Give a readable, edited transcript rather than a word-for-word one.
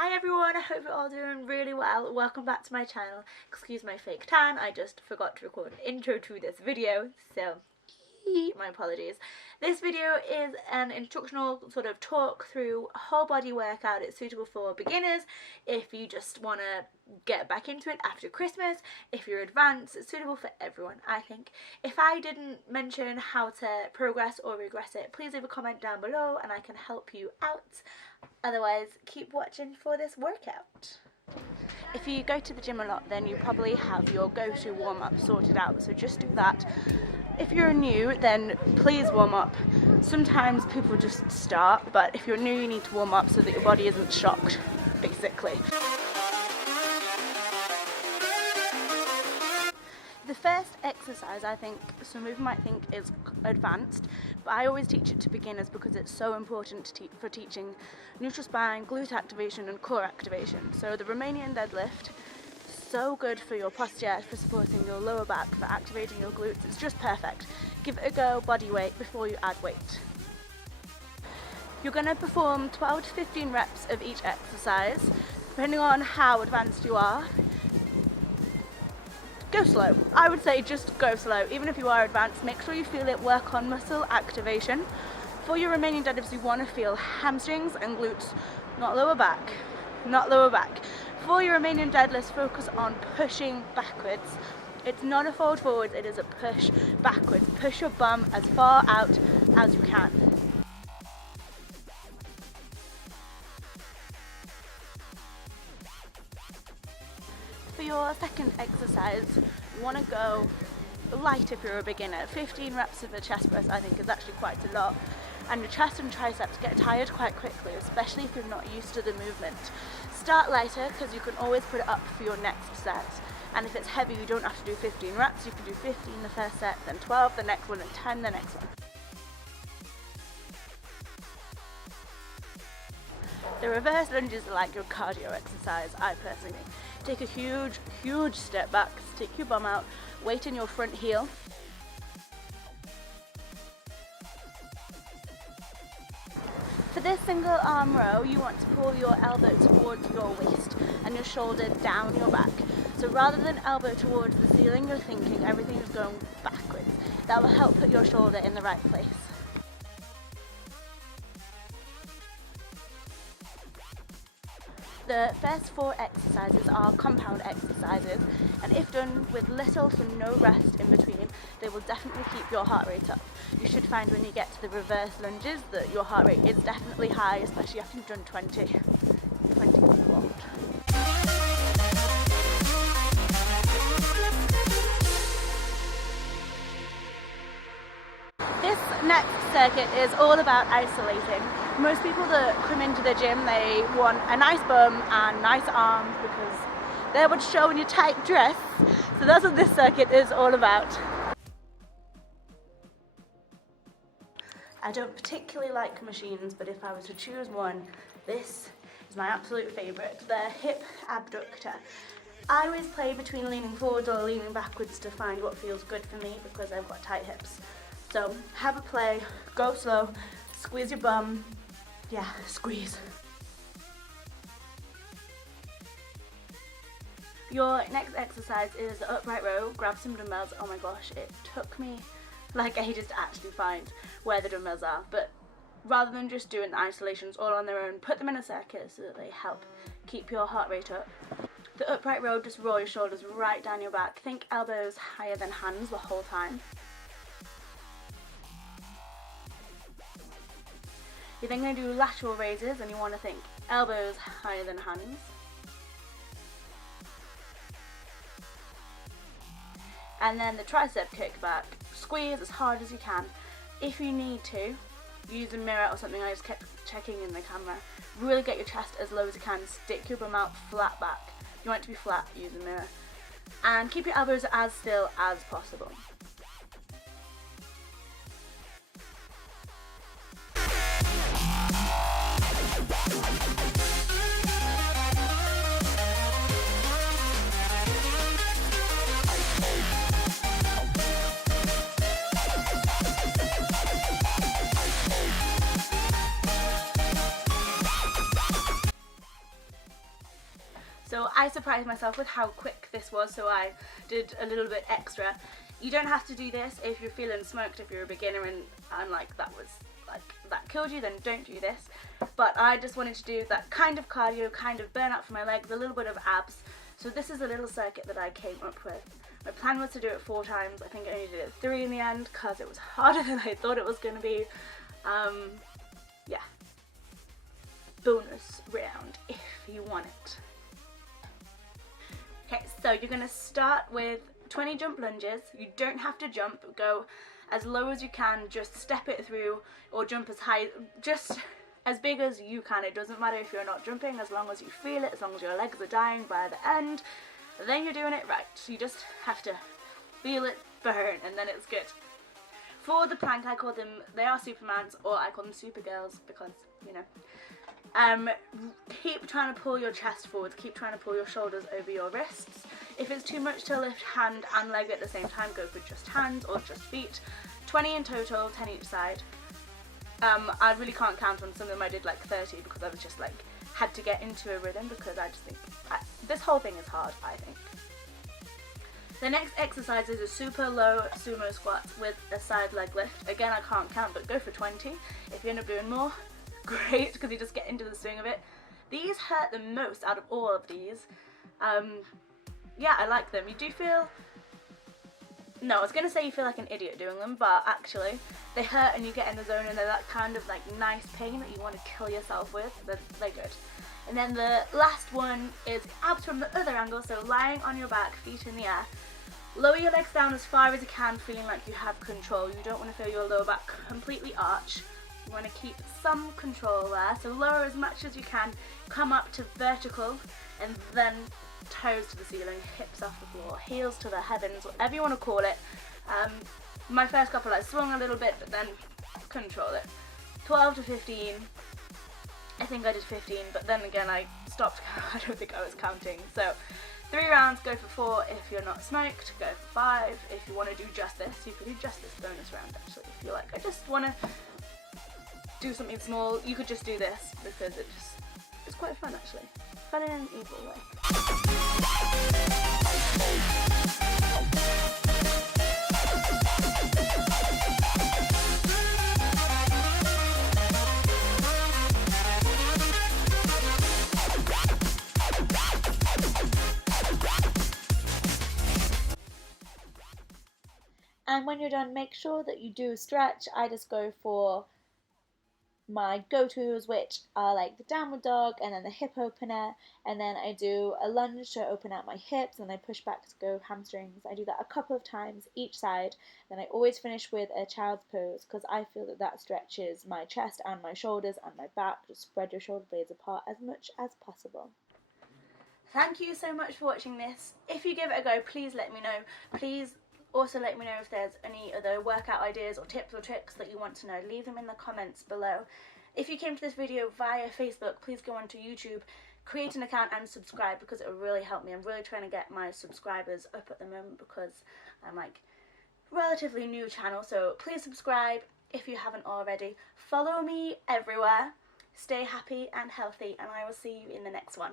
Hi everyone, I hope you're all doing really well. Welcome back to my channel. Excuse my fake tan, I just forgot to record an intro to this video, so my apologies. This video is an instructional sort of talk through a whole body workout. It's suitable for beginners, if you just want to get back into it after Christmas, if you're advanced. It's suitable for everyone, I think. If I didn't mention how to progress or regress it, please leave a comment down below and I can help you out. Otherwise, keep watching for this workout. If you go to the gym a lot, then you probably have your go-to warm-up sorted out, so just do that. If you're new, then please warm up. Sometimes people just start, but if you're new, you need to warm up so that your body isn't shocked, basically. The first exercise, I think some people might think is advanced, but I always teach it to beginners because it's so important for teaching neutral spine, glute activation and core activation. So the Romanian deadlift, so good for your posture, for supporting your lower back, for activating your glutes. It's just perfect. Give it a go, body weight, before you add weight. You're going to perform 12 to 15 reps of each exercise, depending on how advanced you are. Go slow. I would say just go slow. Even if you are advanced, make sure you feel it. Work on muscle activation. For your Romanian deadlifts, you want to feel hamstrings and glutes, not lower back. Not lower back. For your Romanian deadlifts, focus on pushing backwards. It's not a fold forward, it is a push backwards. Push your bum as far out as you can. For your second exercise, you want to go light if you're a beginner. 15 reps of a chest press I think is actually quite a lot. And your chest and triceps get tired quite quickly, especially if you're not used to the movement. Start lighter because you can always put it up for your next set. And if it's heavy, you don't have to do 15 reps. You can do 15 the first set, then 12 the next one, and 10 the next one. The reverse lunges are like your cardio exercise, I personally think. Take a huge step back, stick your bum out, weight in your front heel. For this single arm row, you want to pull your elbow towards your waist and your shoulder down your back. So rather than elbow towards the ceiling, you're thinking everything is going backwards. That will help put your shoulder in the right place. The first 4 exercises are compound exercises, and if done with little to no rest in between, they will definitely keep your heart rate up. You should find when you get to the reverse lunges that your heart rate is definitely high, especially after you've done 20. 20 is a lot. This next circuit is all about isolating. Most people that come into the gym, they want a nice bum and nice arms because they're what show in your tight dress. So that's what this circuit is all about. I don't particularly like machines, but if I was to choose one, this is my absolute favourite, the hip abductor. I always play between leaning forwards or leaning backwards to find what feels good for me because I've got tight hips. So have a play, go slow, squeeze your bum, yeah, squeeze. Your next exercise is the upright row. Grab some dumbbells. Oh my gosh, it took me like ages to actually find where the dumbbells are, but rather than just doing the isolations all on their own, put them in a circuit so that they help keep your heart rate up. The upright row, just roll your shoulders right down your back. Think elbows higher than hands the whole time. You're then going to do lateral raises, and you want to think elbows higher than hands. And then the tricep kickback. Squeeze as hard as you can. If you need to, use a mirror or something. I just kept checking in the camera. Really get your chest as low as you can. Stick your bum out flat back. If you want it to be flat, use a mirror. And keep your elbows as still as possible. So I surprised myself with how quick this was, so I did a little bit extra. You don't have to do this if you're feeling smoked, if you're a beginner and like that killed you, then don't do this. But I just wanted to do that kind of cardio, kind of burn out for my legs, a little bit of abs. So this is a little circuit that I came up with. My plan was to do it 4 times. I think I only did it 3 in the end because it was harder than I thought it was going to be. Yeah. Bonus round if you want it. Okay, so you're going to start with 20 jump lunges. You don't have to jump. Go as low as you can. Just step it through or jump as high, just as big as you can. It doesn't matter if you're not jumping, as long as you feel it, as long as your legs are dying by the end, then you're doing it right. So you just have to feel it burn and then it's good. For the plank, I call them, they are Supermans, or I call them Supergirls because, you know. Keep trying to pull your chest forwards, keep trying to pull your shoulders over your wrists. If it's too much to lift hand and leg at the same time, go for just hands or just feet. 20 in total, 10 each side. I really can't count on some of them. I did like 30 because I was just like, had to get into a rhythm because I just think, this whole thing is hard, I think. The next exercise is a super low sumo squat with a side leg lift. Again, I can't count, but go for 20. If you end up doing more, great, because you just get into the swing of it. These hurt the most out of all of these. Yeah, I like them. You do feel, no, I was going to say you feel like an idiot doing them, but actually they hurt and you get in the zone and they're that kind of like nice pain that you want to kill yourself with. They're good. And then the last one is abs from the other angle, so lying on your back, feet in the air. Lower your legs down as far as you can, feeling like you have control. You don't want to feel your lower back completely arch. You want to keep some control there, so lower as much as you can, come up to vertical, and then toes to the ceiling, hips off the floor, heels to the heavens, whatever you want to call it. My first couple I swung a little bit, but then control it. 12 to 15. I think I did 15, but then again I stopped. I don't think I was counting. So 3 rounds, go for 4 if you're not smoked, go for 5 if you want to do just this. You could do just this bonus round actually if you're like, I just want to do something small. You could just do this because it's quite fun actually. Fun in an evil way. And when you're done, make sure that you do a stretch. I just go for my go-tos, which are like the downward dog and then the hip opener, and then I do a lunge to open out my hips and I push back to go hamstrings. I do that a couple of times each side. Then I always finish with a child's pose because I feel that that stretches my chest and my shoulders and my back. Just spread your shoulder blades apart as much as possible. Thank you so much for watching this. If you give it a go, please let me know. Please also let me know if there's any other workout ideas or tips or tricks that you want to know. Leave them in the comments below. If you came to this video via Facebook, please go onto YouTube, create an account and subscribe because it will really help me. I'm really trying to get my subscribers up at the moment because I'm like relatively new channel, so please subscribe if you haven't already. Follow me everywhere. Stay happy and healthy, and I will see you in the next one.